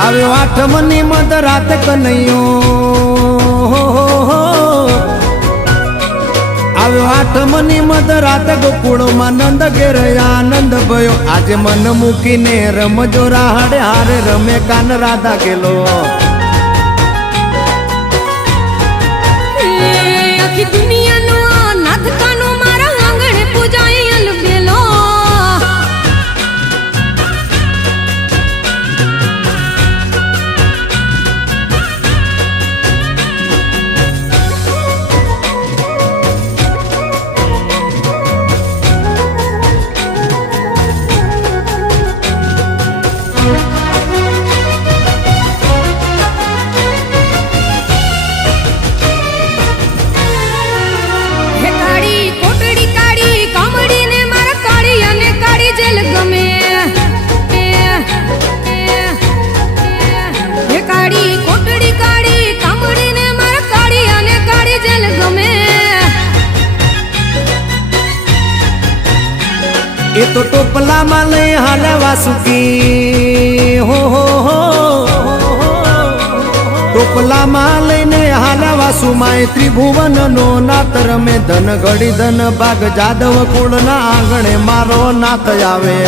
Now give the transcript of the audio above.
આવ્યો આઠમની મધ રાત કનૈયો આવ્યો આઠમની મધ રાત ગોકુળમાં નંદ ઘેર આનંદ ભયો આજે મન મૂકીને રમજો રાહડે હારે રમે કાન રાધા ગેલો આખી દુનિયાનો નાથ કાનો મારા આંગણે પૂજાય અલબેલો એ તો ટોપલામાં લઈ હાલે વાસુકી હો ટોપલામાં લઈને હાલે વાસુમાં ત્રિભુવનનો નાથ રમે ધન ઘડી ધન ભાગ જાદવ કુળના આંગણે મારો નાથ આવે